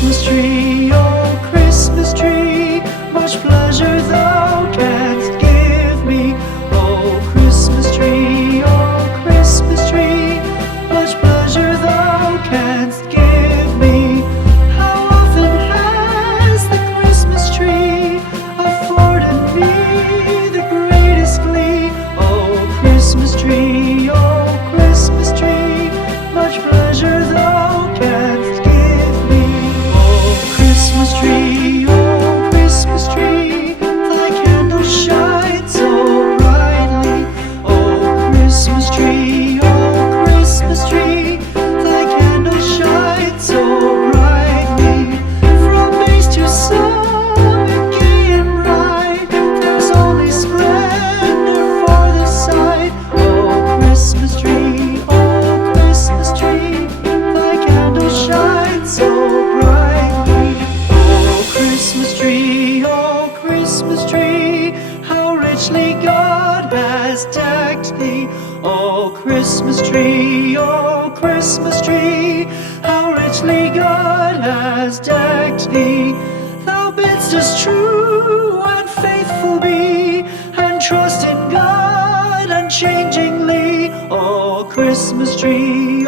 Christmas tree, oh Christmas tree, much pleasure thou canst give me. Oh Christmas tree, much pleasure thou canst give me. How often has the Christmas tree afforded me the greatest glee? Oh Christmas tree, much pleasure thou canst give me. Oh Christmas tree, thy candle shines so brightly. Oh Christmas tree, thy candle shines so brightly. From base to summit, gay and bright, there's only splendor for the sight. Oh Christmas tree, thy candle shines so brightly. Oh Christmas tree, how richly God has decked thee. Oh Christmas tree, how richly God has decked thee. Thou bidst us true and faithful be, and trust in God unchangingly. Oh Christmas tree,